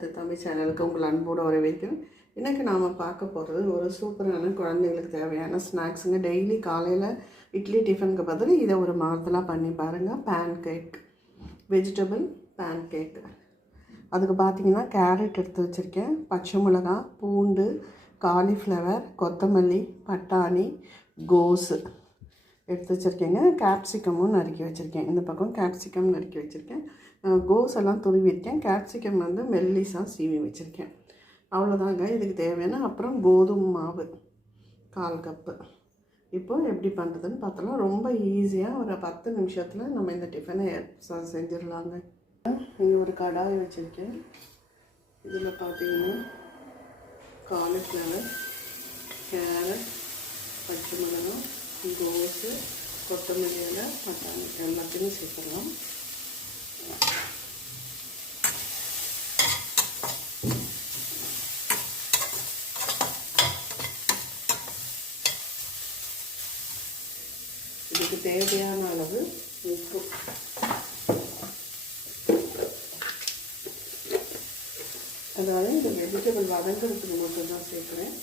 கத்து தம்பி சேனலுக்கு உங்கள் அன்போடு வரவேற்கிறேன். இன்றைக்கி நாம் பார்க்க போகிறது ஒரு சூப்பரான குழந்தைங்களுக்கு தேவையான ஸ்நாக்ஸுங்க. டெய்லி காலையில் இட்லி டிஃபனுக்கு பதில் இதை ஒரு மாதலாக பண்ணி பாருங்கள். Pancake, vegetable pancake. அதுக்கு பார்த்திங்கன்னா கேரட் எடுத்து வச்சுருக்கேன், பச்சை மிளகாய், பூண்டு, காலிஃப்ளவர், கொத்தமல்லி, பட்டாணி, கோஸு எடுத்து வச்சுருக்கேங்க. கேப்சிகமும் நறுக்கி வச்சுருக்கேன். இந்த பக்கம் கேப்சிகம் நறுக்கி வச்சுருக்கேன். கோஸ் எல்லாம் துருவிருக்கேன். கேப்சிகம் வந்து மெல்லிஸாக சீவி வச்சுருக்கேன். அவ்வளோதாங்க இதுக்கு தேவையான. அப்புறம் கோதுமை மாவு 1/4 கப்பு. இப்போது எப்படி பண்ணுறதுன்னு பார்த்தலாம். ரொம்ப ஈஸியாக ஒரு 10 நிமிஷத்தில் நம்ம இந்த டிஃபனை செஞ்சிடலாங்க. இங்கே ஒரு கடாய் வச்சுருக்கேன். இதில் பார்த்தீங்கன்னா காலிஃப்ளவர், கேரட், பச்சை மிளகாய், கோஸு, கொத்தமல்லி இலை, பட்டாணி எல்லாத்தையும் சேர்த்துடலாம். இதுக்கு தேவையான அளவு உப்பு, அதாவது இந்த வெஜிடபிள் வதங்கிறதுக்கு மட்டும்தான் சேர்க்குறேன்.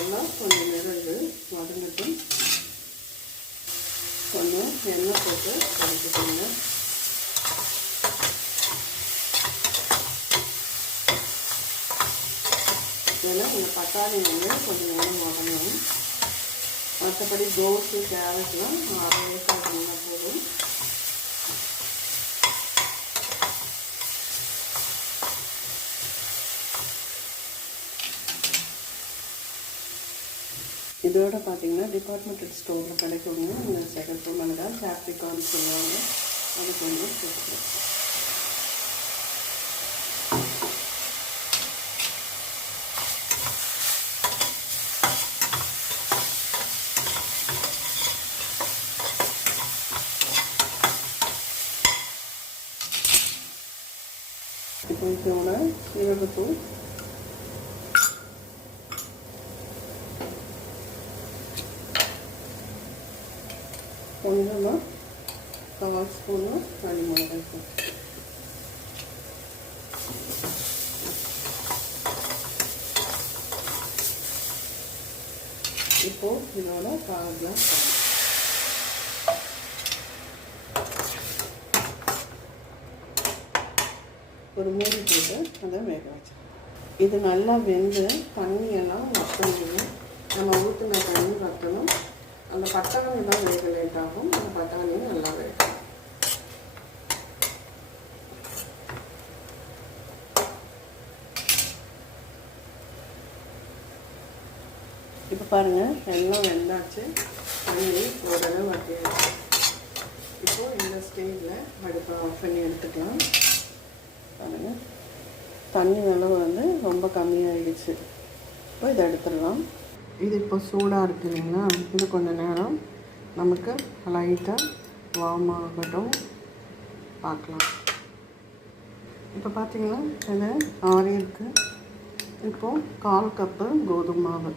எல்லாம் கொஞ்சம் நேரம் இது வதங்கட்டும். கொஞ்சம் எண்ணெய் போட்டு வதக்கிக்கோங்க. ஏன்னா இந்த பட்டாணி வந்து கொஞ்சம் நேரம் வதங்கணும். மற்றபடி கோஸு, கேரட்லாம் 6 வேக்காடுனா போதும். இதோட பார்த்தீங்கன்னா டிபார்ட்மெண்டல் ஸ்டோரில் கிடைக்குங்க இந்த சிகப்பு மிளகாய், கேப்ரிகான் சொல்லுவாங்க, அது கொஞ்சம் சேர்த்துக்கலாம். இப்போ இதோட சீரகத்தூள், கொஞ்சமாக 1/4 ஸ்பூனு தனி மிளகாய் தூள், இப்போது இதோட 1/4 கிளாஸ் ஒரு மூடி போட்டு அதை வேக வச்சிடலாம். இது நல்லா வெந்து தண்ணியெல்லாம் வற்றணும். நம்ம ஊற்றின தண்ணி வற்றணும். அந்த பட்டாணி தான் வேக லேட் ஆகும். அந்த பட்டாணியும் நல்லா வேகும். இப்போ பாருங்கள் எல்லாம் வெந்தாச்சு. தண்ணி ஓரளவு வற்றியாச்சு. இப்போது இந்த ஸ்டேஜில் அடுப்பை ஆஃப் பண்ணி எடுத்துக்கலாம். பாருங்கள் தண்ணி அளவு வந்து ரொம்ப கம்மியாகிடுச்சு. இப்போ இதை எடுத்துடலாம். இது இப்போ சூடாக இருக்குது இல்லைங்களா, இது கொஞ்சம் நேரம் நமக்கு லைட்டாக வார்ம் ஆகட்டும், பார்க்கலாம். இப்போ பார்த்தீங்கன்னா இது ஆறி இருக்குது. இப்போது 1/4 கப்பு கோதுமை மாவு,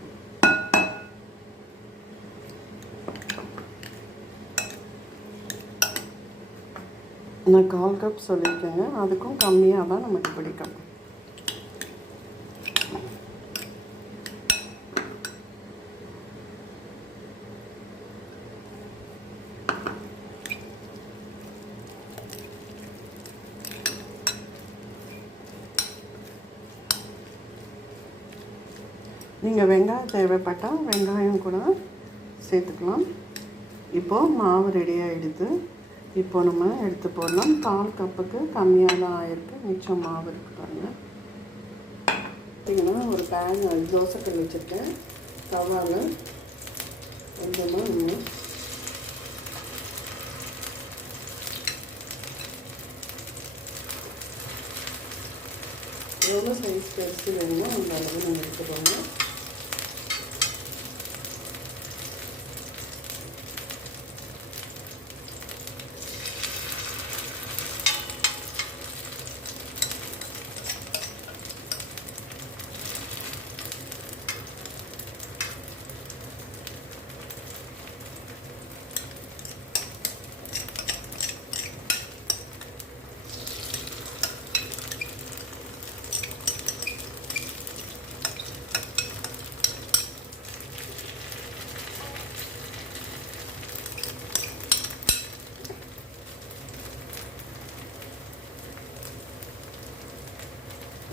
நான் 1/4 கப் சொல்லியிருக்கேங்க, அதுக்கும் கம்மியாக தான் நமக்கு பிடிக்கும். நீங்கள் வெங்காயம் தேவைப்பட்டால் வெங்காயம் கூட சேர்த்துக்கலாம். இப்போது மாவு ரெடி ஆகிடுது. இப்போ நம்ம எடுத்து போடலாம். 1/4 கப்புக்கு கம்மியாக தான் ஆகிருக்கு. மிச்சம் மாவு இருக்குது பாருங்கள். பார்த்திங்கன்னா ஒரு பேன் தோசைக்கல் வச்சுருக்கேன். தவாவில் கொஞ்சமாக எவ்வளோ சைஸ் பெருசு வேணுமோ அந்த அளவு நம்ம எடுத்துக்கோங்க.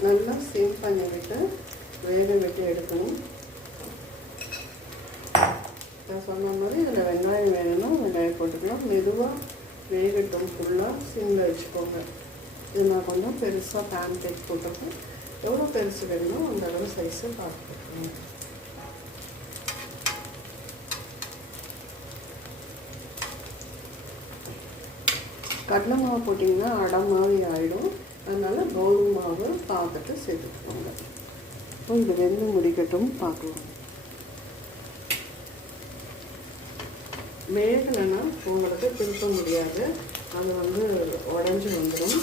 நல்லா சிம் பண்ணிவிட்டு வேக விட்டு எடுக்கணும். நான் சொன்ன மாதிரி இதில் வெங்காயம் வேணும்னா வெங்காயம் போட்டுக்கலாம். மெதுவாக வேகட்டும், ஃபுல்லாக சிம்மில் வச்சுக்கோங்க. இது நான் கொஞ்சம் பெருசாக பேன் கேக் போட்டிருக்கேன். எவ்வளோ பெருசு வேணுமோ அந்த அளவு சைஸை பார்த்துக்கணும். கடலை மாவு போட்டிங்கன்னா அடை மாதிரி ஆகிடும். அதனால் கோதுமை மாவு பார்த்துட்டு சேர்த்துக்கோங்க. இப்போ இது வெந்து முடிக்கட்டும், பார்க்கலாம். வேகலைன்னா உங்களுக்கு திருப்ப முடியாது, அது உடஞ்சி வந்துடும்.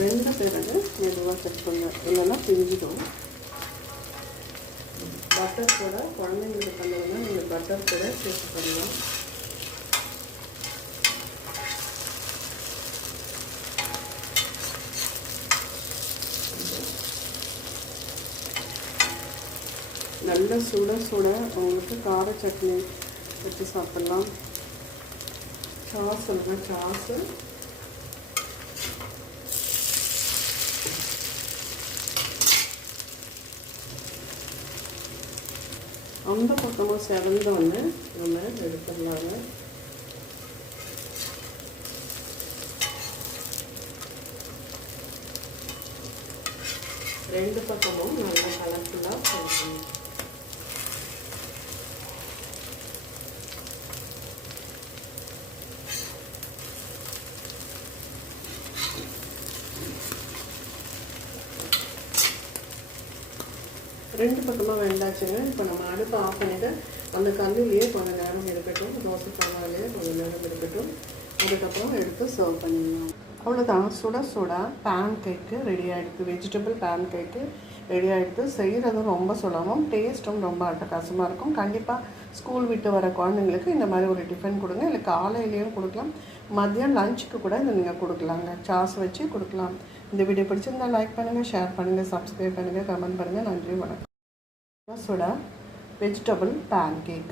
வெந்த பிறகு மெதுவாக செக் பண்ணுங்க, இல்லைன்னா பிரிஞ்சிடும். பட்டர் கூட குழந்தைங்களுக்கு பண்ணதுன்னா நீங்கள் பட்டர் கூட சேர்த்து பண்ணலாம். நல்ல சுட சுட உங்களுக்கு கார சட்னி வச்சு சாப்பிட்லாம். சாஸ் இல்லைன்னா சாஸு அந்த பக்கமாக செவந்தோன்னு நம்ம எடுத்துடலாங்க. ரெண்டு பக்கமும் நல்லா கலர்ஃபுல்லாக செய்யணும். ரெண்டு பக்கமாக வெந்தாச்சுங்க. இப்போ நம்ம அடுப்பு ஆஃப் பண்ணிவிட்டு அந்த கல்லுலேயே கொஞ்சம் நேரம் இருக்கட்டும், தோசை தவாலேயே கொஞ்சம் நேரம் இருக்கட்டும். அதுக்கப்புறம் எடுத்து சர்வ் பண்ணிடலாம். அவ்வளோதான், சுட சுட பேன் கேக்கு ரெடி ஆகிடுது. வெஜிடபிள் பேன் கேக்கு ரெடி ஆகிடுது. செய்கிறதும் ரொம்ப சுலபம், டேஸ்ட்டும் ரொம்ப அட்டகாசமாக இருக்கும். கண்டிப்பாக ஸ்கூல் விட்டு வர குழந்தைங்களுக்கு இந்த மாதிரி ஒரு டிஃபன் கொடுங்க. இல்லை காலையிலையும் கொடுக்கலாம், மதியம் லஞ்சுக்கு கூட இதை நீங்கள் கொடுக்கலாங்க. சாஸ் வச்சு கொடுக்கலாம். இந்த வீடியோ பிடிச்சிருந்தால் லைக் பண்ணுங்கள், ஷேர் பண்ணுங்கள், சப்ஸ்கிரைப் பண்ணுங்கள், கமெண்ட் பண்ணுங்கள். நன்றி, வணக்கம். சுட வெஜிடபிள் பேன் கேக்.